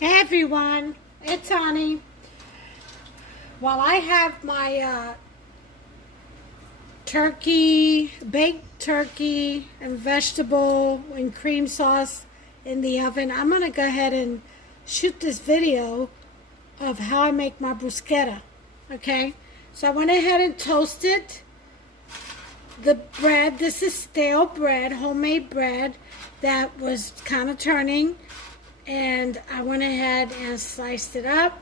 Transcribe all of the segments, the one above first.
Hey everyone, it's Annie. While I have my baked turkey and vegetable and cream sauce in the oven, I'm going to go ahead and shoot this video of how I make my bruschetta. Okay, so I went ahead and toasted the bread. This is stale bread, homemade bread that was kind of turning, and I went ahead and sliced it up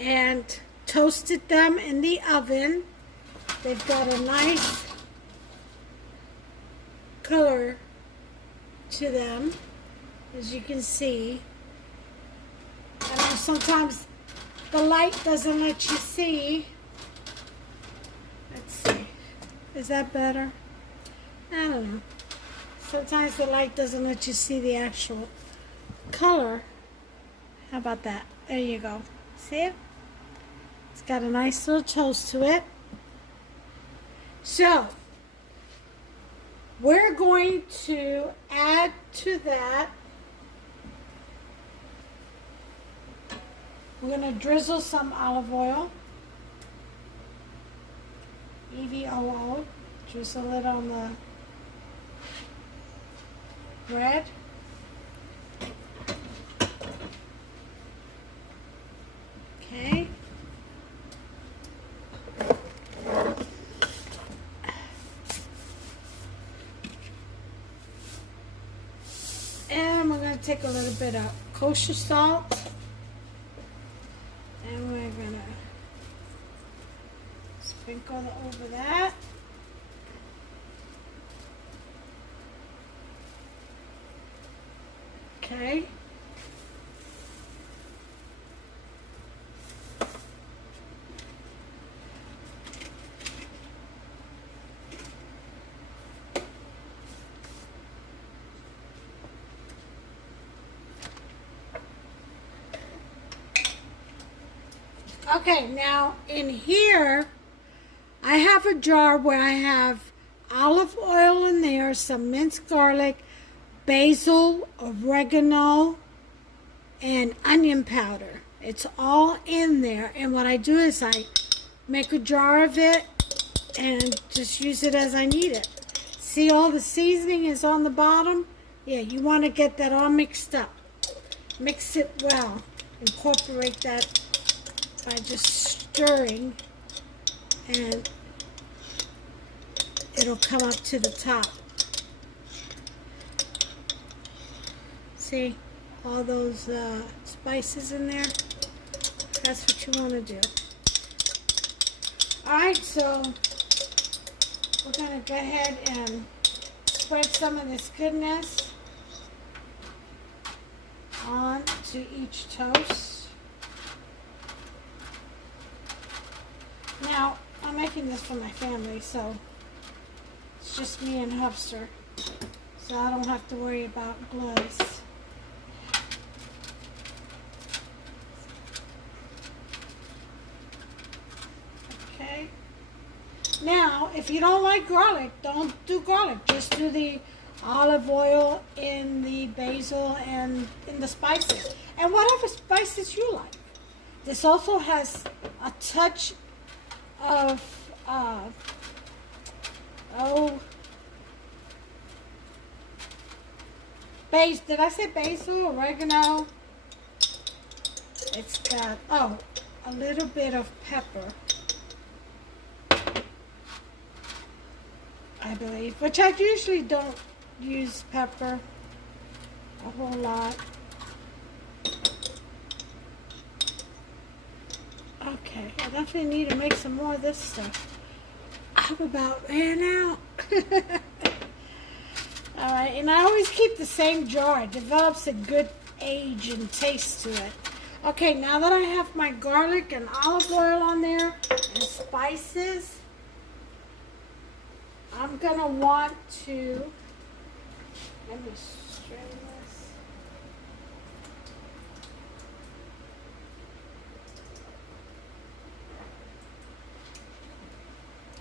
and toasted them in the oven. They've got a nice color to them, as you can see. I know sometimes the light doesn't let you see. Let's see. Is that better? I don't know. Sometimes the light doesn't let you see the actual color. How about that? There you go. See it? It's got a nice little toast to it. So, we're going to add to that. We're going to drizzle some olive oil. EVOO. Drizzle it on the bread. Okay. And we're going to take a little bit of kosher salt. And we're going to sprinkle over that. Okay. Okay, now in here, I have a jar where I have olive oil in there, some minced garlic, basil, oregano, and onion powder. It's all in there, and what I do is I make a jar of it and just use it as I need it. See, all the seasoning is on the bottom? Yeah, you want to get that all mixed up. Mix it well. Incorporate that by just stirring, and it'll come up to the top. See all those spices in there? That's what you want to do. Alright, so we're going to go ahead and spread some of this goodness on to each toast. Now, I'm making this for my family, so it's just me and Hubster, so I don't have to worry about gloves. Okay. Now, if you don't like garlic, don't do garlic. Just do the olive oil in the basil and in the spices. And whatever spices you like. This also has a touch of did I say basil, oregano? It's got a little bit of pepper, I believe, which I usually don't use pepper a whole lot. Okay, I definitely need to make some more of this stuff. I'm about ran out. Alright, and I always keep the same jar. It develops a good age and taste to it. Okay, now that I have my garlic and olive oil on there and spices, I'm going to want to, let me strain this.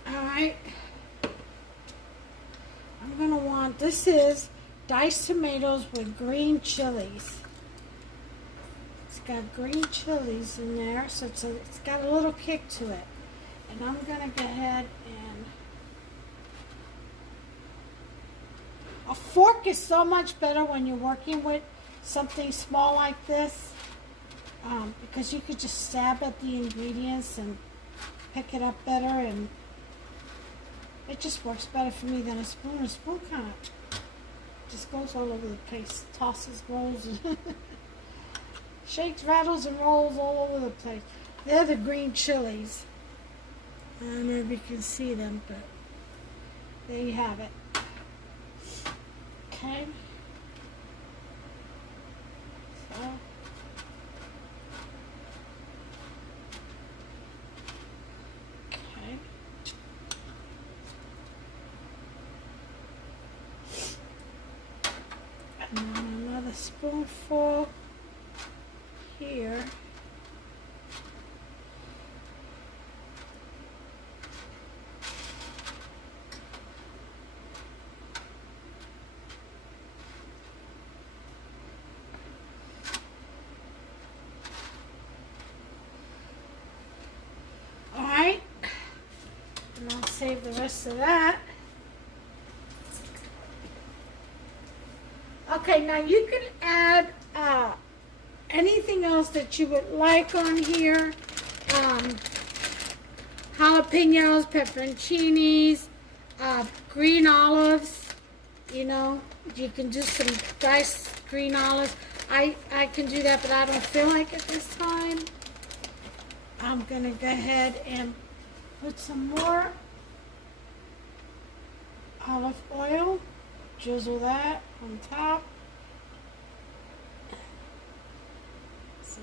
Alright, I'm going to want, this is diced tomatoes with green chilies. got green chilies in there, so it's got a little kick to it. And I'm gonna go ahead and a fork is so much better when you're working with something small like this, because you could just stab at the ingredients and pick it up better, and it just works better for me than a spoon. A spoon kind of just goes all over the place, tosses, rolls, and shakes, rattles, and rolls all over the place. They're the green chilies. I don't know if you can see them, but there you have it. Okay. So. Okay. And then another spoonful here. Alright, and I'll save the rest of that. Okay, now you can add anything else that you would like on here. Jalapenos, pepperoncinis, green olives. You know, you can do some diced green olives. I can do that, but I don't feel like it this time. I'm gonna go ahead and put some more olive oil, drizzle that on top. So,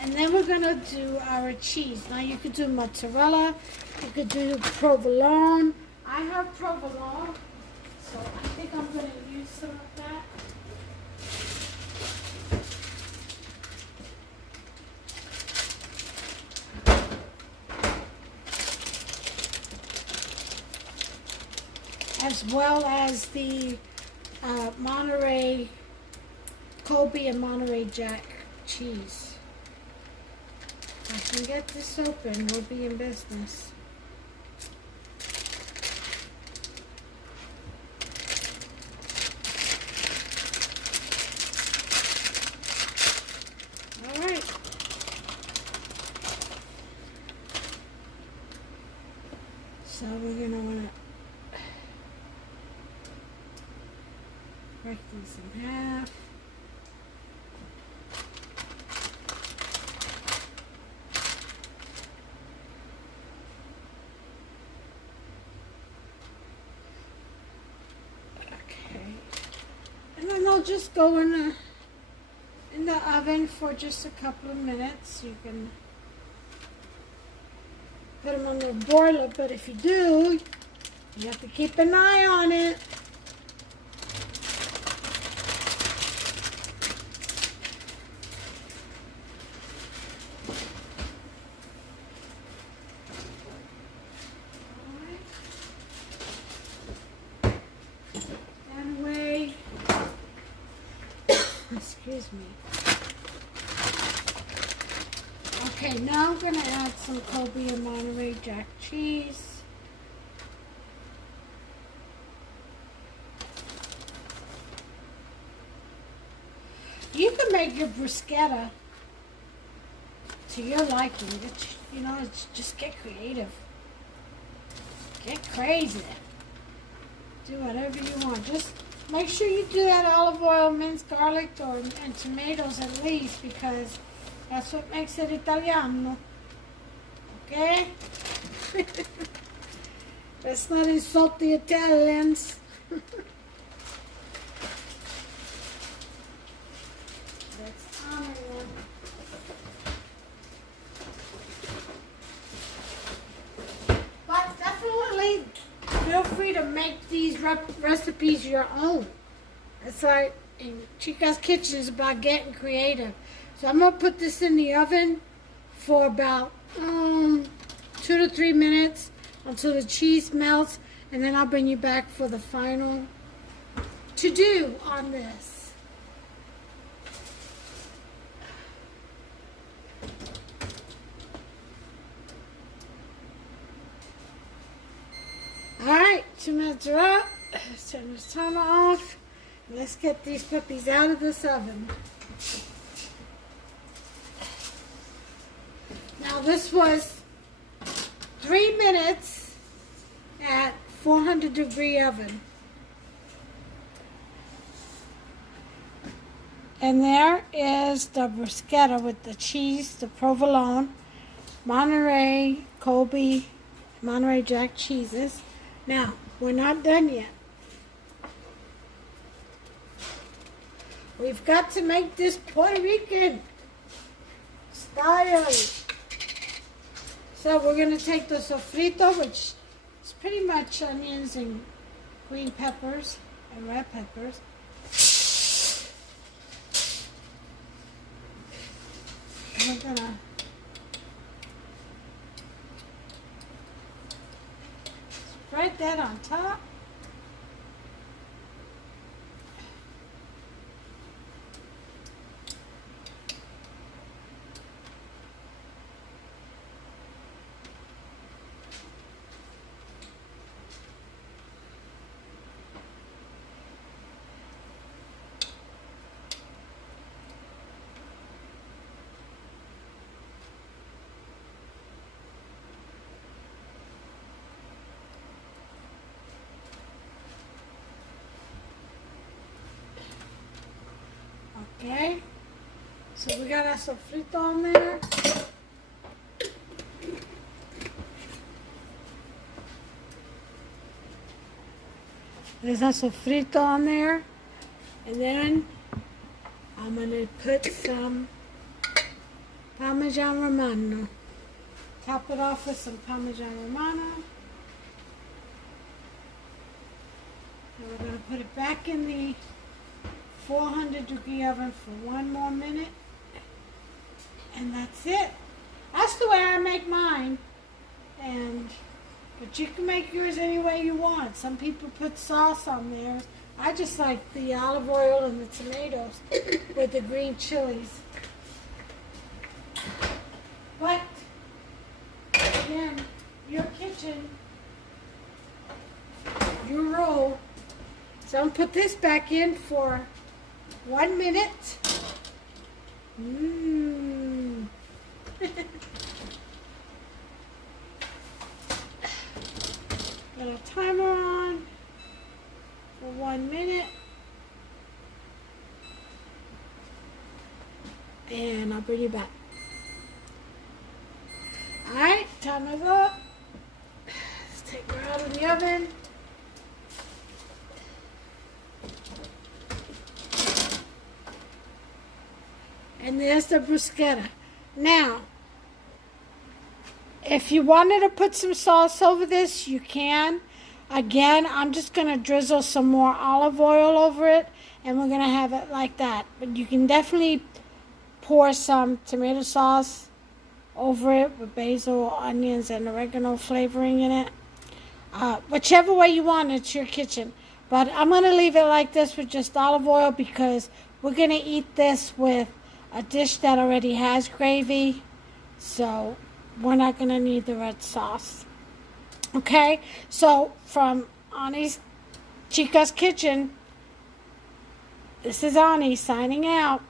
and then we're gonna do our cheese. Now you could do mozzarella, you could do provolone. I have provolone, so I think I'm gonna use some of that. As well as the Monterey, Colby and Monterey Jack cheese. If I can get this open, we'll be in business. All right. So we're gonna wanna break these in half. Okay. And then they'll just go in the oven for just a couple of minutes. You can put them on the broiler, but if you do, you have to keep an eye on it. Excuse me. Okay, now I'm going to add some Colby and Monterey Jack cheese. You can make your bruschetta to your liking. You know, just get creative. Get crazy. Do whatever you want. Just make sure you do that olive oil, minced garlic, and tomatoes at least, because that's what makes it Italiano. Okay? Let's not insult the Italians. Let's honor them. But definitely feel free to make these recipes your own. It's like in Chica's Kitchen is about getting creative. So I'm going to put this in the oven for about 2 to 3 minutes. until the cheese melts, and then I'll bring you back for the final to-do on this. Alright, 2 minutes are up. Let's turn this timer off. Let's get these puppies out of this oven. Now this was 3 minutes at 400-degree oven. And there is the bruschetta with the cheese, the provolone, Monterey, Colby, Monterey Jack cheeses. Now, we're not done yet. We've got to make this Puerto Rican style. So we're going to take the sofrito, which is pretty much onions and green peppers and red peppers. And we're going to spread that on top. Okay, so we got our sofrito on there. There's our sofrito on there. And then I'm going to put some Parmesan Romano. Top it off with some Parmesan Romano. And we're going to put it back in the 400-degree oven for 1 more minute, and that's it. That's the way I make mine, but you can make yours any way you want. Some people put sauce on theirs. I just like the olive oil and the tomatoes with the green chilies. But again, your kitchen, your roll. So I'm gonna put this back in for 1 minute. Got a timer on for 1 minute. And I'll bring you back. Alright, timer's up. Let's take her out of the oven. And there's the bruschetta. Now, if you wanted to put some sauce over this, you can. Again, I'm just going to drizzle some more olive oil over it, and we're going to have it like that. But you can definitely pour some tomato sauce over it with basil, onions, and oregano flavoring in it. Whichever way you want, it's your kitchen. But I'm going to leave it like this with just olive oil because we're going to eat this with a dish that already has gravy, so we're not going to need the red sauce. Okay, so from Ani's Chica's Kitchen, this is Ani signing out.